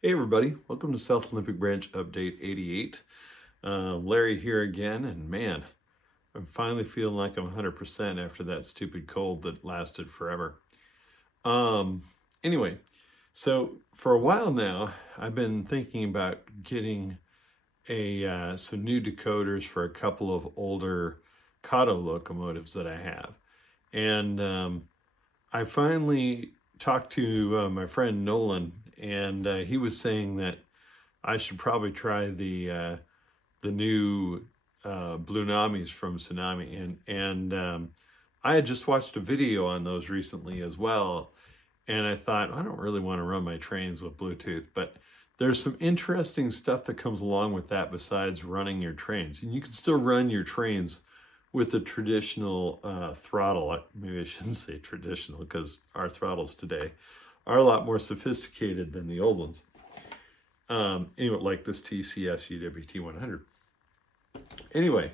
Hey everybody, welcome to South Olympic Branch Update 88. Larry here again, and man, I'm finally feeling like I'm 100% after that stupid cold that lasted forever. Um, anyway, so for a while now, I've been thinking about getting some new decoders for a couple of older Kato locomotives that I have. And I finally talked to my friend Nolan, and he was saying that I should probably try the new Blue Namis from Tsunami, and I had just watched a video on those recently as well, and I thought I don't really want to run my trains with Bluetooth, but there's some interesting stuff that comes along with that besides running your trains, and you can still run your trains with the traditional throttle. Maybe I shouldn't say traditional because our throttles today are a lot more sophisticated than the old ones. Anyway, like this TCS UWT 100. Anyway,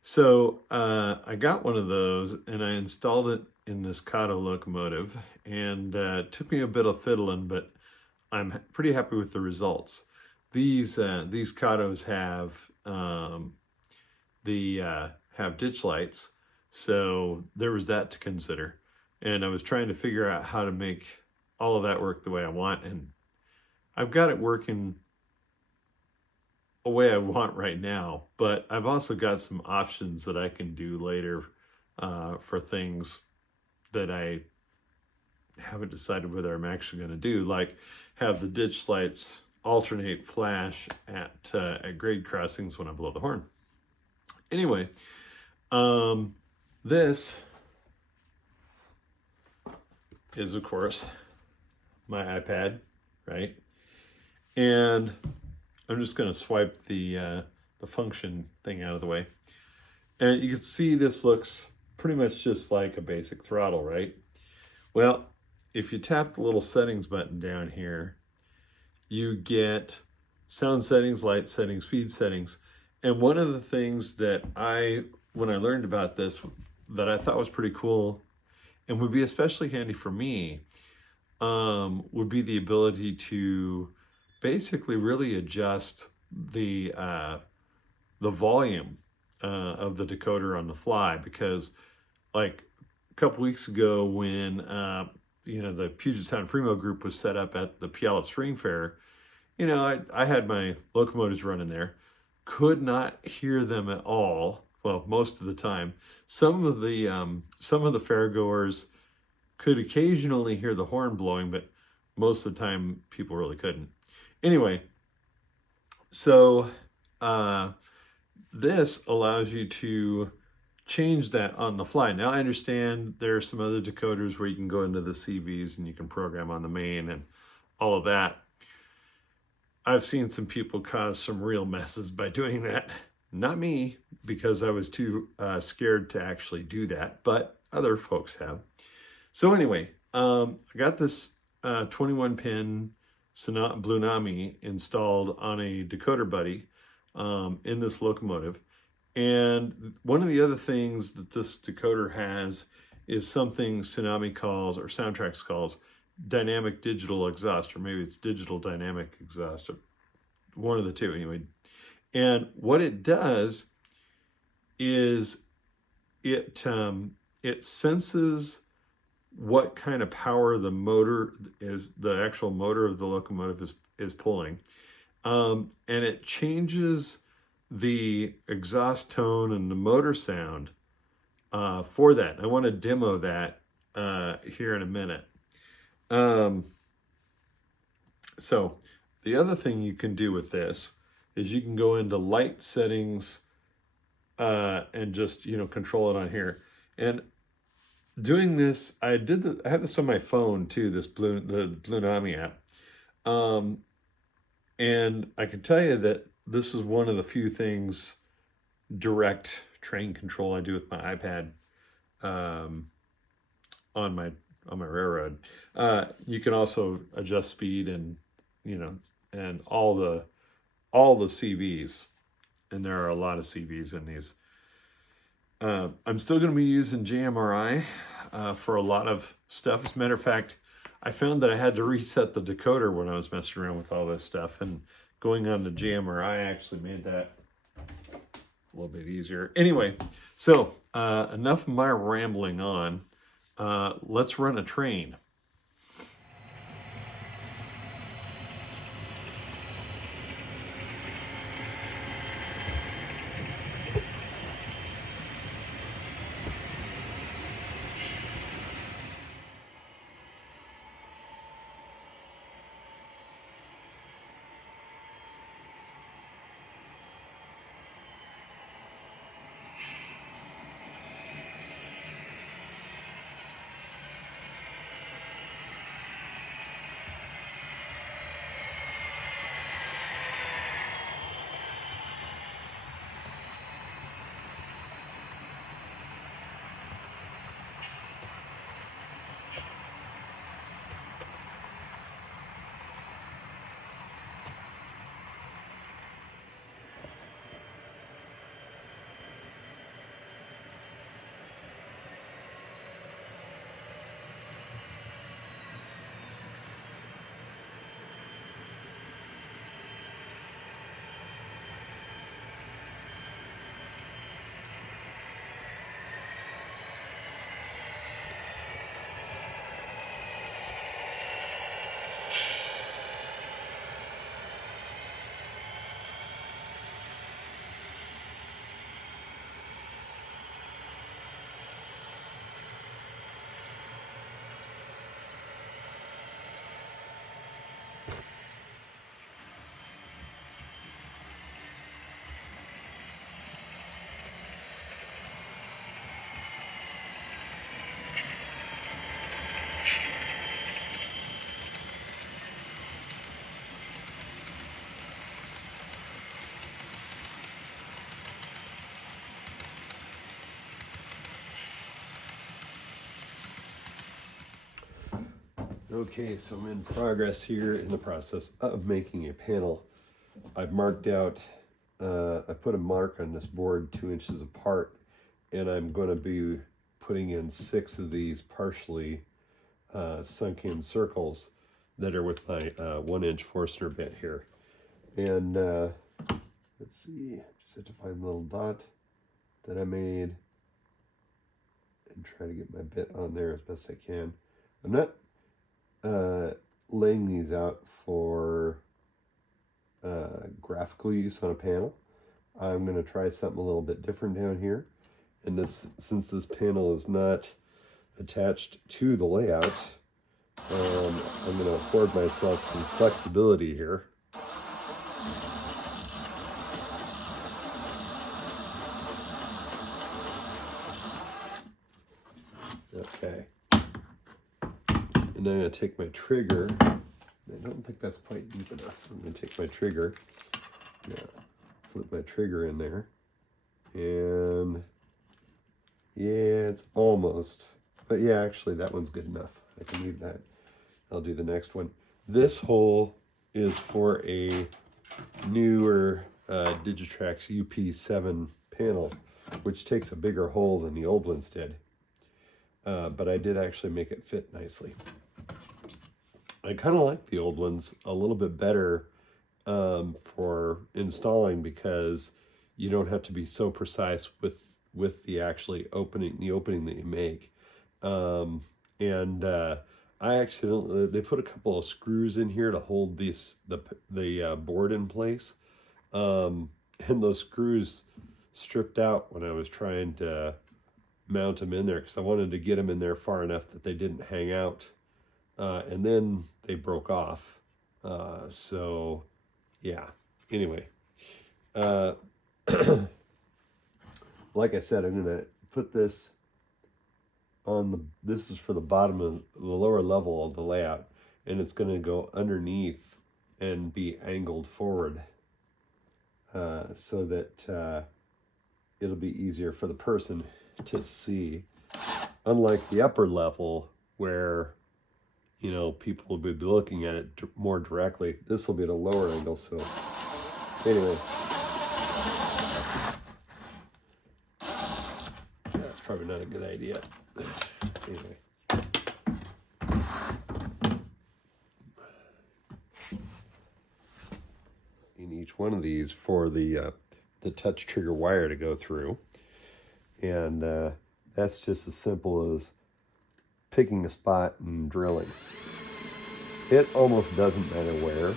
so I got one of those and I installed it in this Kato locomotive, and it took me a bit of fiddling, but I'm pretty happy with the results. These Katos have ditch lights, so there was that to consider. And I was trying to figure out how to make all of that work the way I want, and I've got it working a way I want right now, but I've also got some options that I can do later for things that I haven't decided whether I'm actually going to do, like have the ditch lights alternate flash at grade crossings when I blow the horn. Anyway, this is, of course, my iPad, right? And I'm just going to swipe the function thing out of the way. And you can see this looks pretty much just like a basic throttle, right? Well, if you tap the little settings button down here, you get sound settings, light settings, speed settings. And one of the things that when I learned about this, that I thought was pretty cool and would be especially handy for me, would be the ability to basically really adjust the volume of the decoder on the fly. Because like a couple weeks ago when the Puget Sound Fremo group was set up at the Puyallup Spring Fair, I had my locomotives running there, could not hear them at all. Well, most of the time. Some of the fairgoers could occasionally hear the horn blowing, but most of the time people really couldn't. Anyway, so this allows you to change that on the fly. Now I understand there are some other decoders where you can go into the CVs and you can program on the main and all of that. I've seen some people cause some real messes by doing that. Not me, because I was too scared to actually do that, but other folks have. So anyway, I got this 21-pin Blue Nami installed on a decoder buddy in this locomotive. And one of the other things that this decoder has is something Tsunami calls, or Soundtrax calls, dynamic digital exhaust, or maybe it's digital dynamic exhaust, one of the two anyway. And what it does is it senses what kind of power the motor is, the actual motor of the locomotive is pulling, and it changes the exhaust tone and the motor sound for that. I want to demo that here in a minute. So the other thing you can do with this is you can go into light settings and just control it on here. And doing this, I have this on my phone too, the Blue Nami app. And I can tell you that this is one of the few things, direct train control, I do with my iPad on my railroad. You can also adjust speed and and all the CVs, and there are a lot of CVs in these. I'm still going to be using JMRI for a lot of stuff. As a matter of fact, I found that I had to reset the decoder when I was messing around with all this stuff, and going on the JMRI actually made that a little bit easier. Anyway, so enough of my rambling on. Let's run a train. Okay, so I'm in progress here in the process of making a panel. I've marked out, I put a mark on this board 2 inches apart, and I'm going to be putting in 6 of these partially sunk in circles that are with my 1 inch Forstner bit here. And let's see, just have to find the little dot that I made and try to get my bit on there as best I can. I'm not laying these out for graphical use on a panel. I'm going to try something a little bit different down here. And this, since this panel is not attached to the layout, I'm going to afford myself some flexibility here. Okay. And then I'm going to take my trigger. I don't think that's quite deep enough. I'm going to take my trigger, flip my trigger in there, and yeah, it's almost, but yeah, actually that one's good enough. I can leave that. I'll do the next one. This hole is for a newer Digitrax UP7 panel, which takes a bigger hole than the old ones did. But I did actually make it fit nicely. I kind of like the old ones a little bit better for installing, because you don't have to be so precise with the actually opening that you make. I accidentally, they put a couple of screws in here to hold the board in place, and those screws stripped out when I was trying to mount them in there, because I wanted to get them in there far enough that they didn't hang out, and then they broke off. So yeah, anyway, like I said, I'm gonna put this on this is for the bottom of the lower level of the layout, and it's gonna go underneath and be angled forward, so that it'll be easier for the person to see. Unlike the upper level where, you know, people will be looking at it more directly, this will be at a lower angle. So anyway, that's probably not a good idea. Anyway, in each one of these for the touch trigger wire to go through. And that's just as simple as picking a spot and drilling. It almost doesn't matter where.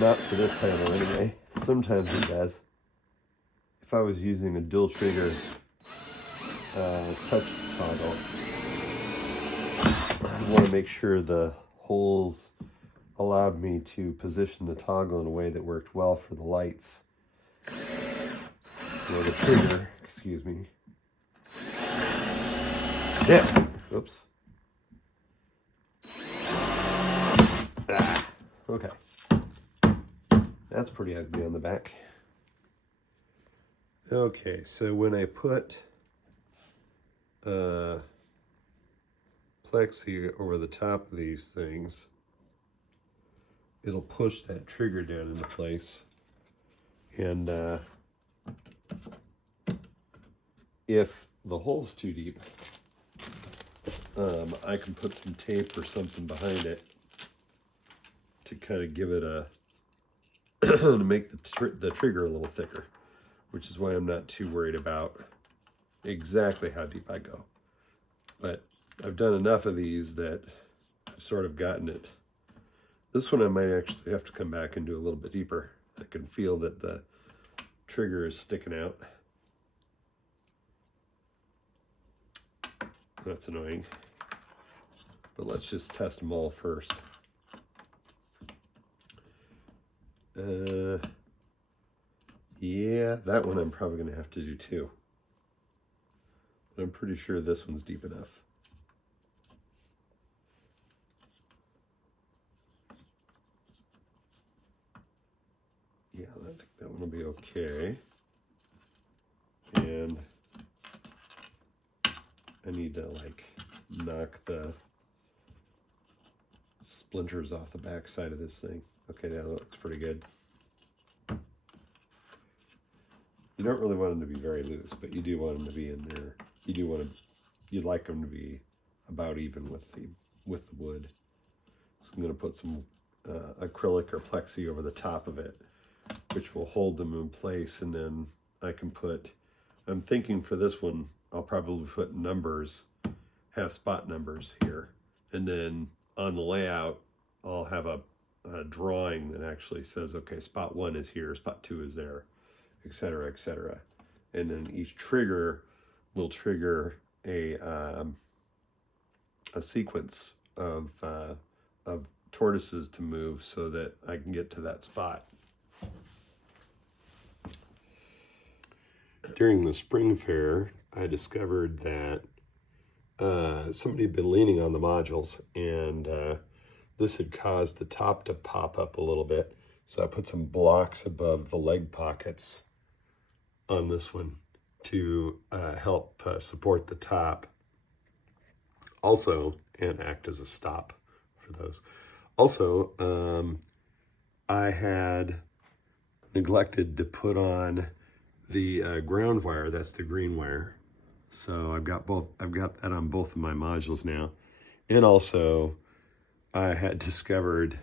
Not for this panel anyway. Sometimes it does. If I was using a dual trigger touch toggle, I want to make sure the holes allowed me to position the toggle in a way that worked well for the lights. Or the trigger, excuse me. Yeah, oops. Okay. That's pretty ugly on the back. Okay, so when I put Plexi over the top of these things, it'll push that trigger down into place. And if the hole's too deep, I can put some tape or something behind it to kind of give it a to make the trigger a little thicker, which is why I'm not too worried about exactly how deep I go. But I've done enough of these that I've sort of gotten it. This one I might actually have to come back and do a little bit deeper. I can feel that the trigger is sticking out. That's annoying. But let's just test them all first. Yeah, that one I'm probably going to have to do too. But I'm pretty sure this one's deep enough. Yeah, I think that one will be okay. And I need to like knock the splinters off the back side of this thing. Okay, that looks pretty good. You don't really want them to be very loose, but you do want them to be in there. You'd like them to be about even with the wood. So I'm going to put some acrylic or plexi over the top of it, which will hold them in place, and then I can I'm thinking for this one, I'll probably put numbers, have spot numbers here, and then on the layout, I'll have a drawing that actually says, okay, spot 1 is here, spot 2 is there, etc., etc. And then each trigger will trigger a sequence of tortoises to move so that I can get to that spot. During the spring fair, I discovered that somebody had been leaning on the modules, and this had caused the top to pop up a little bit. So I put some blocks above the leg pockets on this one to help support the top. Also, and act as a stop for those. Also, I had neglected to put on the ground wire. That's the green wire. So I've got that on both of my modules now. And also, I had discovered,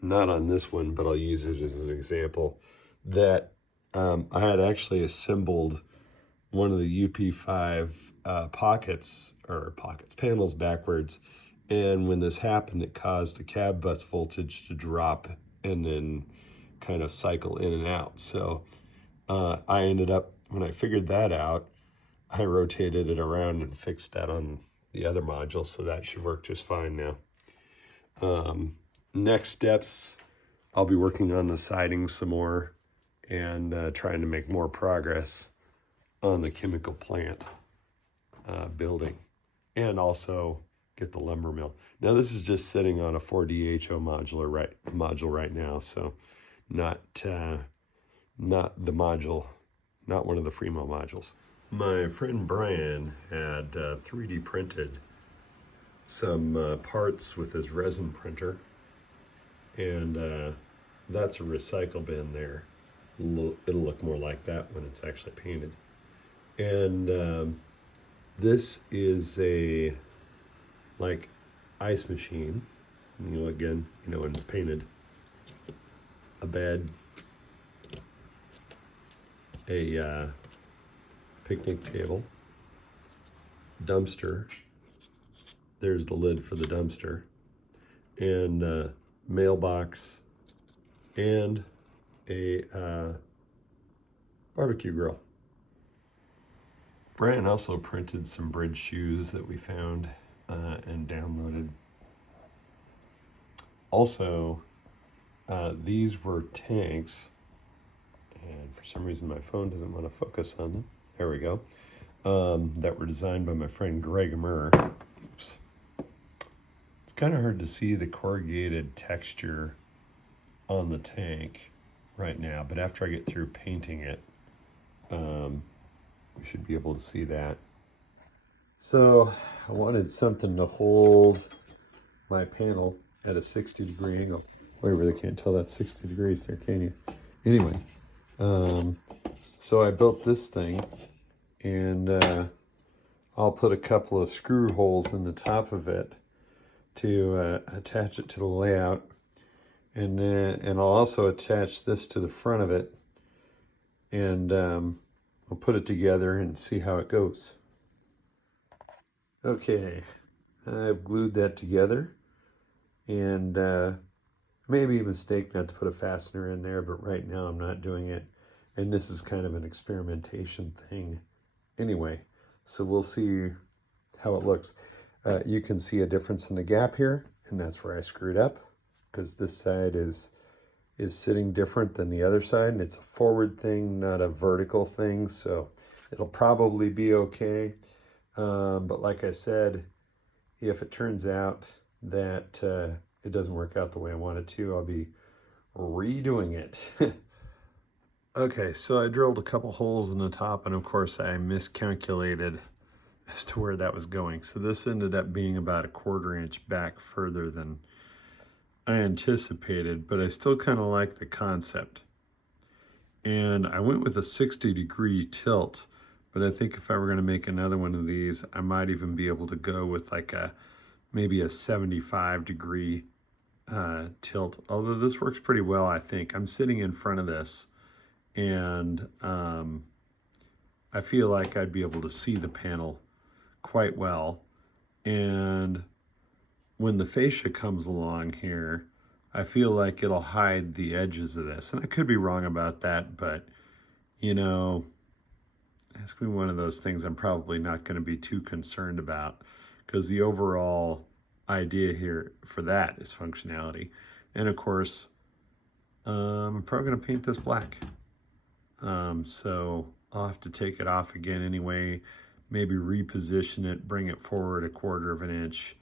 not on this one, but I'll use it as an example, that I had actually assembled one of the UP5 panels backwards. And when this happened, it caused the cab bus voltage to drop and then kind of cycle in and out. So I ended up, when I figured that out, I rotated it around and fixed that on the other module, so that should work just fine now. Next steps, I'll be working on the siding some more and trying to make more progress on the chemical plant building, and also get the lumber mill. Now this is just sitting on a 4DHO module right now, so not the module, not one of the Fremo modules. My friend Brian had 3D printed some parts with his resin printer, and that's a recycle bin there. It'll look more like that when it's actually painted. And this is a ice machine, again, when it's painted, a bed, a picnic table, dumpster. There's the lid for the dumpster, and mailbox, and a barbecue grill. Brian also printed some bridge shoes that we found and downloaded. Also, these were tanks, and for some reason my phone doesn't want to focus on them. There we go. That were designed by my friend Greg Murr. Oops. It's kind of hard to see the corrugated texture on the tank right now, but after I get through painting it, we should be able to see that. So I wanted something to hold my panel at a 60-degree angle. Whatever, they can't tell that's 60 degrees there, can you? Anyway, so I built this thing, and I'll put a couple of screw holes in the top of it to attach it to the layout, and I'll also attach this to the front of it, and I'll put it together and see how it goes. Okay, I've glued that together, and maybe a mistake not to put a fastener in there, but right now I'm not doing it, and this is kind of an experimentation thing anyway, so we'll see how it looks. You can see a difference in the gap here, and that's where I screwed up, because this side is sitting different than the other side, and it's a forward thing, not a vertical thing, so it'll probably be okay. But like I said, if it turns out that it doesn't work out the way I want it to, I'll be redoing it. Okay, so I drilled a couple holes in the top, and of course I miscalculated as to where that was going. So this ended up being about a 1/4 inch back further than I anticipated, but I still kind of like the concept. And I went with a 60-degree tilt, but I think if I were going to make another one of these, I might even be able to go with like maybe a 75-degree tilt. Although this works pretty well, I think. I'm sitting in front of this, and I feel like I'd be able to see the panel quite well. And when the fascia comes along here, I feel like it'll hide the edges of this. And I could be wrong about that, but it's going to be one of those things I'm probably not going to be too concerned about, because the overall idea here for that is functionality. And of course, I'm probably going to paint this black. So I'll have to take it off again anyway, maybe reposition it, bring it forward a 1/4 inch,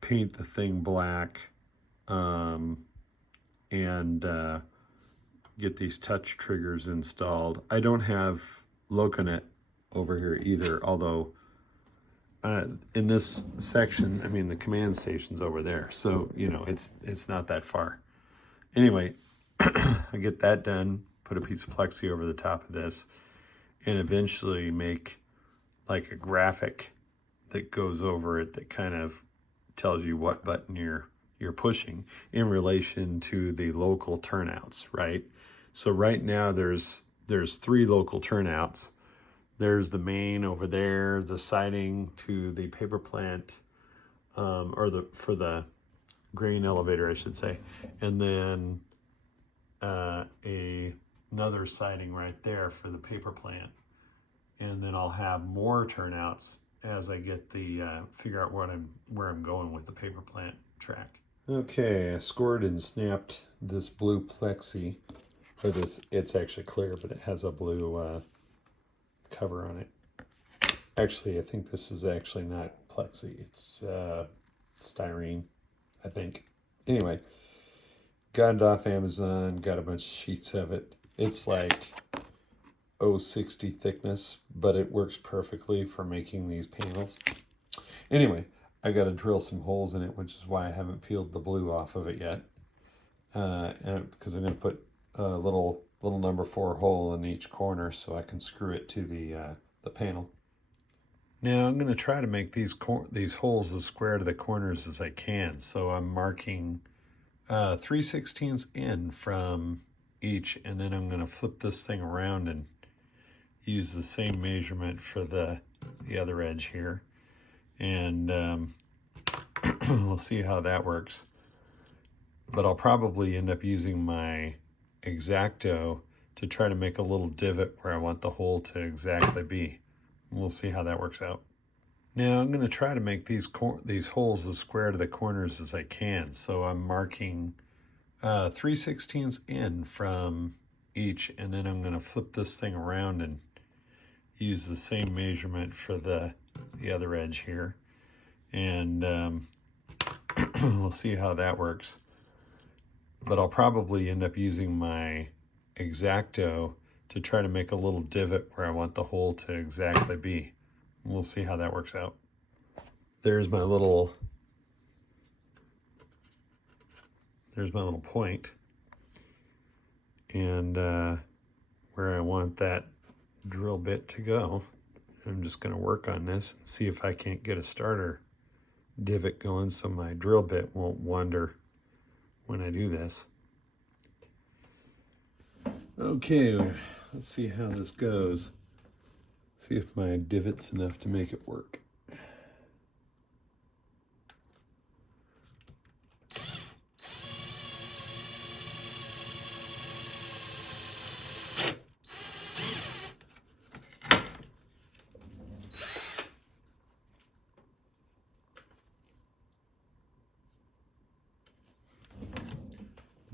paint the thing black, and get these touch triggers installed. I don't have Loconet over here either, although in this section, I mean, the command station's over there, so it's not that far. Anyway, I get that done, put a piece of Plexi over the top of this, and eventually make like a graphic that goes over it that kind of tells you what button you're pushing in relation to the local turnouts, right? So right now there's 3 local turnouts. There's the main over there, the siding to the paper plant, or for the grain elevator, I should say, and then another siding right there for the paper plant. And then I'll have more turnouts as I get the figure out where I'm going with the paper plant track. Okay, I scored and snapped this blue Plexi for this. It's actually clear, but it has a blue cover on it. Actually, I think this is actually not Plexi. It's styrene, I think. Anyway, got it off Amazon, got a bunch of sheets of it. It's like 060 thickness, but it works perfectly for making these panels. Anyway, I got to drill some holes in it, which is why I haven't peeled the blue off of it yet. And because I'm going to put a little number 4 hole in each corner so I can screw it to the panel. Now I'm going to try to make these holes as square to the corners as I can. So I'm marking 3/16 in from each, and then I'm going to flip this thing around and use the same measurement for the other edge here. And we'll see how that works. But I'll probably end up using my X-Acto to try to make a little divot where I want the hole to exactly be. We'll see how that works out. Now I'm going to try to make these holes as square to the corners as I can. So I'm marking 3/16 in from each, and then I'm going to flip this thing around and use the same measurement for the other edge here. And we'll see how that works. But I'll probably end up using my X-Acto to try to make a little divot where I want the hole to exactly be. We'll see how that works out. There's my little point, and where I want that drill bit to go. I'm just going to work on this and see if I can't get a starter divot going so my drill bit won't wander when I do this. Okay, let's see how this goes. See if my divot's enough to make it work.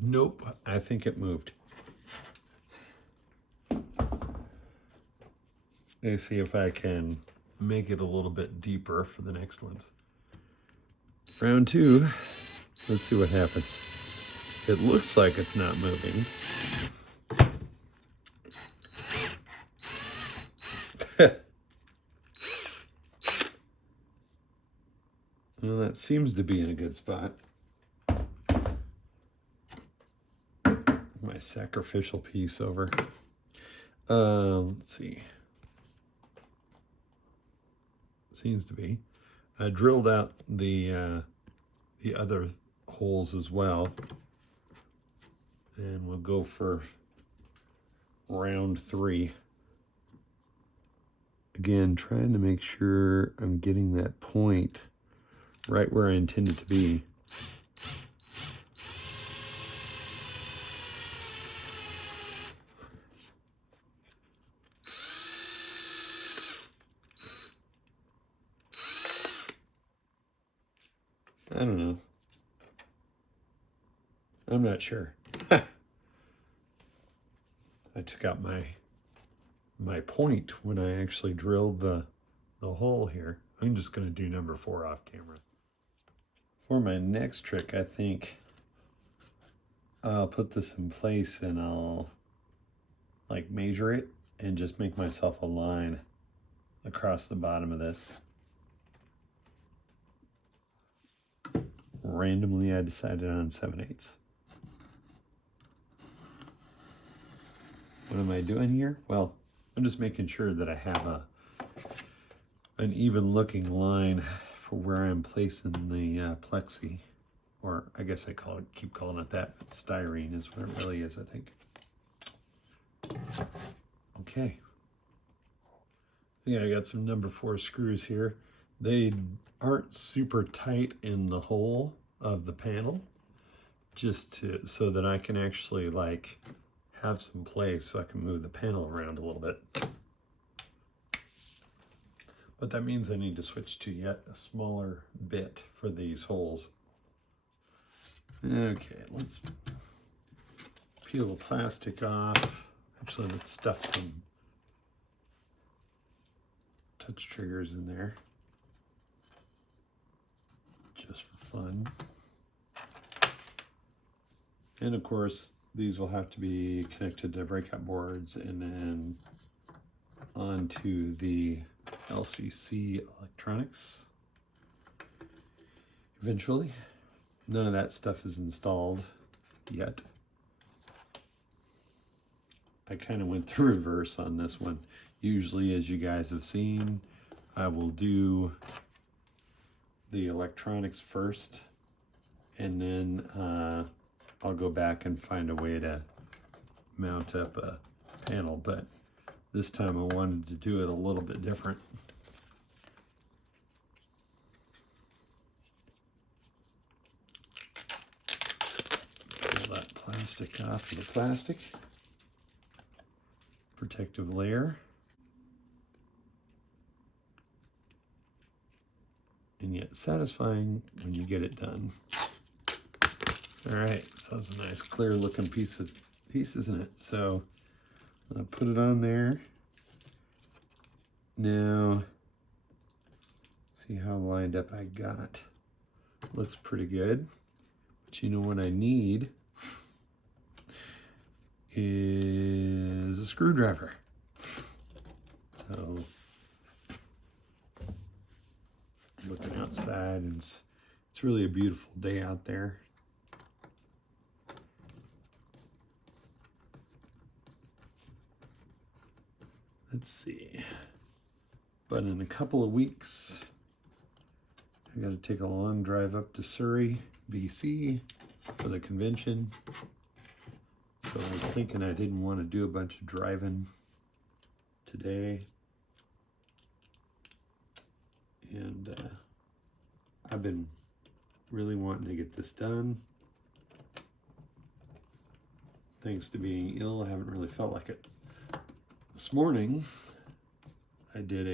Nope, I think it moved. Let's see if I can make it a little bit deeper for the next ones. Round 2, let's see what happens. It looks like it's not moving. Well, that seems to be in a good spot. My sacrificial piece over. Let's see. Seems to be. I drilled out the other holes as well, and we'll go for round 3. Again, trying to make sure I'm getting that point right where I intend it to be. I don't know. I'm not sure. I took out my point when I actually drilled the hole here. I'm just going to do number 4 off camera. For my next trick, I think I'll put this in place and I'll like measure it and just make myself a line across the bottom of this. Randomly, I decided on 7/8. What am I doing here? Well, I'm just making sure that I have an even looking line for where I'm placing the Plexi, or I guess I keep calling it that, but styrene is what it really is, I think. Okay. Yeah, I got some number 4 screws here. They aren't super tight in the hole of the panel, just so that I can actually like have some place so I can move the panel around a little bit. But that means I need to switch to yet a smaller bit for these holes. Okay, let's peel the plastic off. Actually, let's stuff some touch triggers in there, just for fun. And of course, these will have to be connected to breakout boards and then onto the LCC electronics eventually. None of that stuff is installed yet. I kind of went the reverse on this one. Usually, as you guys have seen, I will do the electronics first, and then I'll go back and find a way to mount up a panel, but this time I wanted to do it a little bit different. Pull that plastic off of the plastic. Protective layer. And yet satisfying when you get it done. All right, so that's a nice clear looking piece, isn't it? So I'll put it on there. Now, see how lined up I got. Looks pretty good. But you know what I need is a screwdriver. So looking outside, and it's really a beautiful day out there. Let's see. But in a couple of weeks, I got to take a long drive up to Surrey, BC for the convention. So I was thinking I didn't want to do a bunch of driving today. And I've been really wanting to get this done. Thanks to being ill, I haven't really felt like it. This morning, I did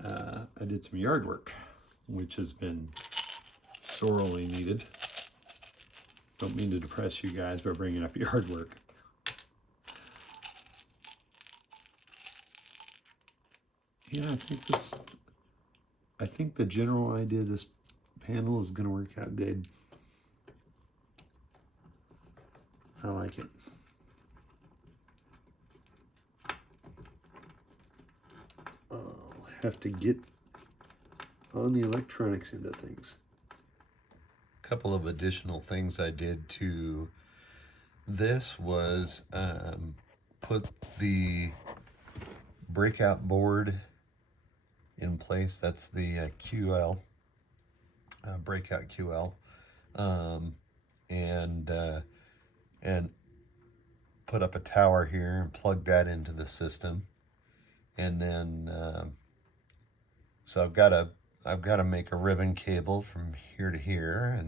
I did some yard work, which has been sorely needed. Don't mean to depress you guys by bringing up yard work. Yeah, I think the general idea of this panel is going to work out good. I like it. I'll have to get on the electronics end of things. A couple of additional things I did to this was put the breakout board in place. That's the QL, breakout QL, and put up a tower here and plug that into the system. And then so I've got to make a ribbon cable from here to here,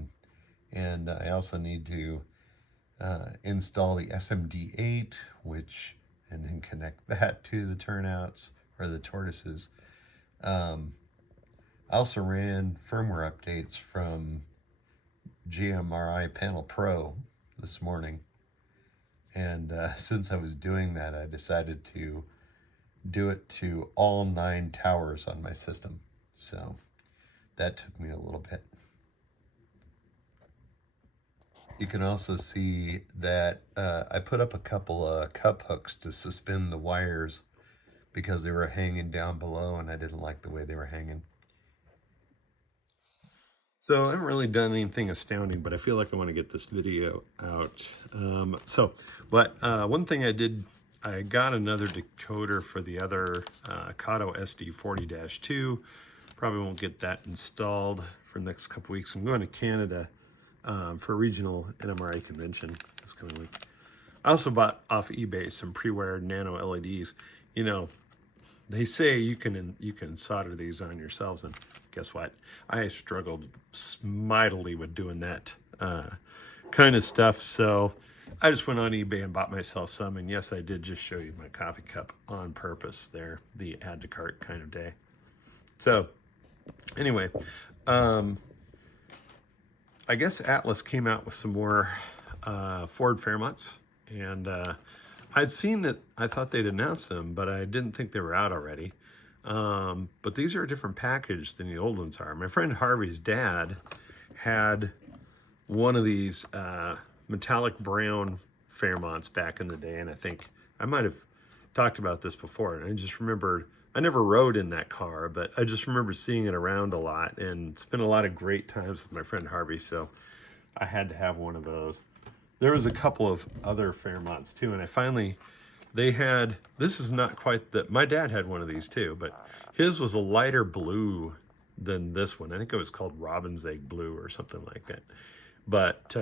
and I also need to install the SMD8, and then connect that to the turnouts or the tortoises. I also ran firmware updates from GMRI Panel Pro this morning, and since I was doing that, I decided to do it to all 9 towers on my system. So that took me a little bit. You can also see that I put up a couple of cup hooks to suspend the wires because they were hanging down below and I didn't like the way they were hanging. So I haven't really done anything astounding, but I feel like I want to get this video out. One thing I did, I got another decoder for the other Kato SD40-2. Probably won't get that installed for the next couple weeks. I'm going to Canada for a regional NMRI convention this coming week. I also bought off eBay some pre-wired nano LEDs. You know, they say you can solder these on yourselves, and guess what? I struggled mightily with doing that kind of stuff. So I just went on eBay and bought myself some, and yes, I did just show you my coffee cup on purpose there, the add to cart kind of day. So anyway, I guess Atlas came out with some more Ford Fairmonts, and I'd seen that, I thought they'd announced them, but I didn't think they were out already. But these are a different package than the old ones are. My friend Harvey's dad had one of these metallic brown Fairmonts back in the day, and I think I might have talked about this before, and I just remembered, I never rode in that car, but I just remember seeing it around a lot and spent a lot of great times with my friend Harvey, so I had to have one of those. There was a couple of other Fairmonts too, and I finally They had, this is not quite the, my dad had one of these too, but his was a lighter blue than this one. I think it was called Robin's Egg Blue or something like that. But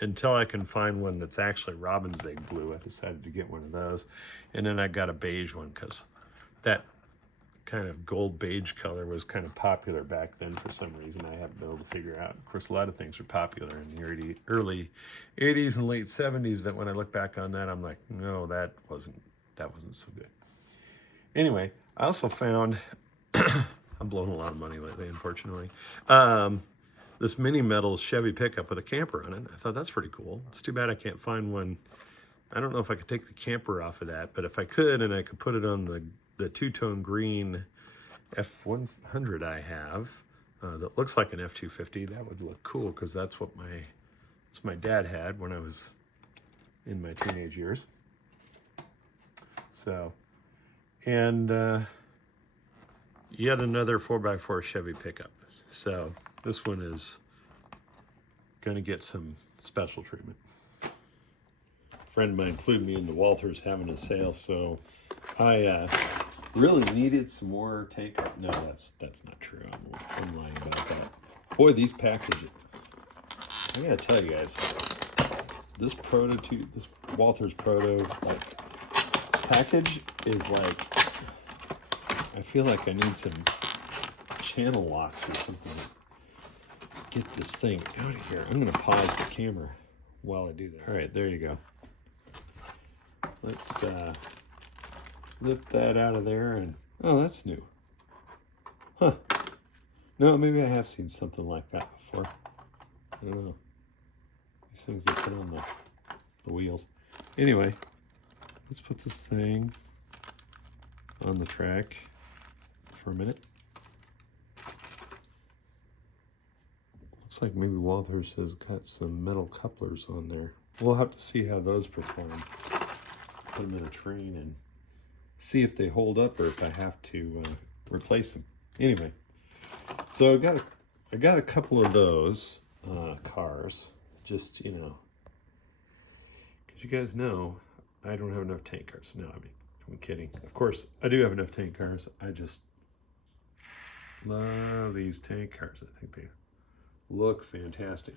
until I can find one that's actually Robin's Egg Blue, I decided to get one of those. And then I got a beige one because that kind of gold beige color was kind of popular back then for some reason. I haven't been able to figure out. Of course, a lot of things were popular in the early 80s and late 70s that when I look back on that, I'm like, no, that wasn't so good. Anyway, I also found, I'm blowing a lot of money lately, unfortunately, this mini metal Chevy pickup with a camper on it. I thought that's pretty cool. It's too bad I can't find one. I don't know if I could take the camper off of that, but if I could and I could put it on the two-tone green F100 I have that looks like an F250, that would look cool because that's what my dad had when I was in my teenage years. So, and yet another 4x4 Chevy pickup. So this one is going to get some special treatment. A friend of mine included me in the Walther's having a sale, so I really needed some more tank. No, that's not true. I'm lying about that. Boy, these packages. I gotta tell you guys, this Walther's Proto package is like. I feel like I need some channel locks or something to get this thing out of here. I'm gonna pause the camera while I do that. All right, there you go. Let's lift that out of there and, oh, that's new. Huh. No, maybe I have seen something like that before. I don't know. These things they put on the wheels. Anyway, let's put this thing on the track for a minute. Looks like maybe Walther's has got some metal couplers on there. We'll have to see how those perform. Put them in a train and see if they hold up or if I have to replace them. Anyway, so I got a couple of those cars, just, you know, because you guys know I don't have enough tank cars. No, I mean, I'm kidding. Of course, I do have enough tank cars. I just love these tank cars. I think they look fantastic.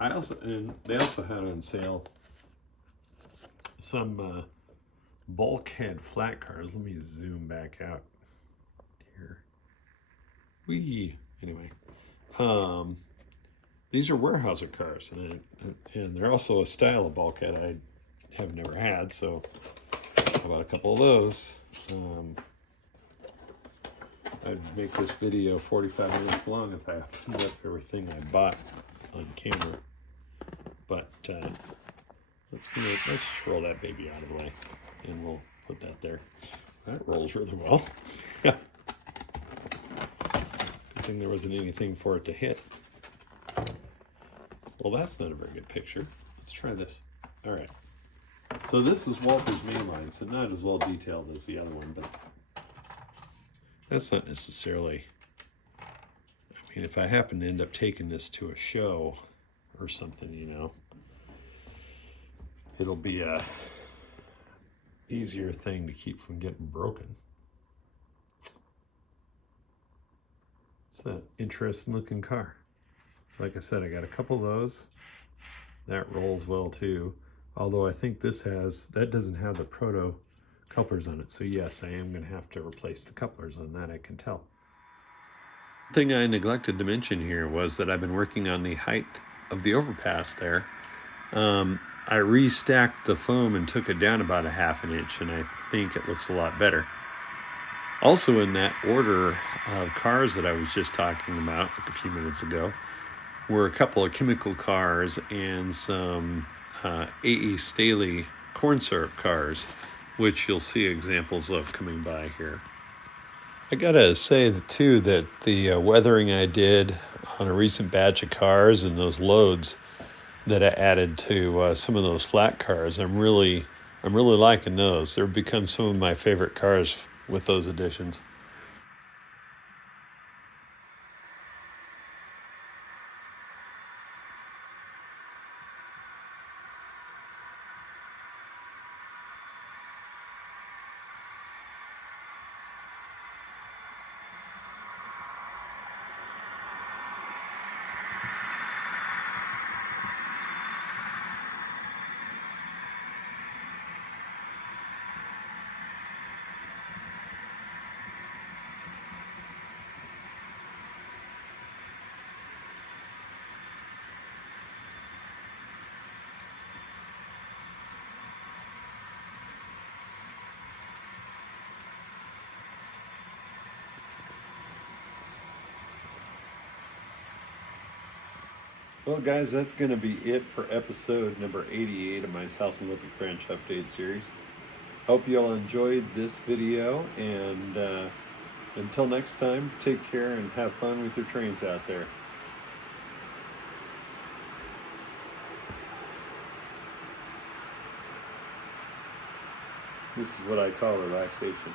They also had on sale some bulkhead flat cars. Let me zoom back out here. Whee! Anyway, these are Weyerhaeuser cars, and they're also a style of bulkhead I have never had, so I bought a couple of those. I'd make this video 45 minutes long if I opened up everything I bought on camera, but let's just roll that baby out of the way, and we'll put that there. That rolls really well. Good thing there wasn't anything for it to hit. Well, that's not a very good picture. Let's try this. All right. So this is Walther's mainline, so not as well detailed as the other one, but that's not necessarily. I mean, if I happen to end up taking this to a show or something, you know, it'll be a easier thing to keep from getting broken. It's an interesting looking car. So like I said, I got a couple of those. That rolls well too. Although I think that doesn't have the Proto couplers on it. So yes, I am going to have to replace the couplers on that, I can tell. The thing I neglected to mention here was that I've been working on the height of the overpass there. I restacked the foam and took it down about a ½ inch, and I think it looks a lot better. Also in that order of cars that I was just talking about like a few minutes ago were a couple of chemical cars and some A.E. Staley corn syrup cars, which you'll see examples of coming by here. I gotta say too that the weathering I did on a recent batch of cars and those loads that I added to some of those flat cars, I'm really liking those. They've become some of my favorite cars with those additions. Well, guys, that's going to be it for episode number 88 of my South Olympic Branch Update series. Hope you all enjoyed this video, and until next time, take care and have fun with your trains out there. This is what I call relaxation.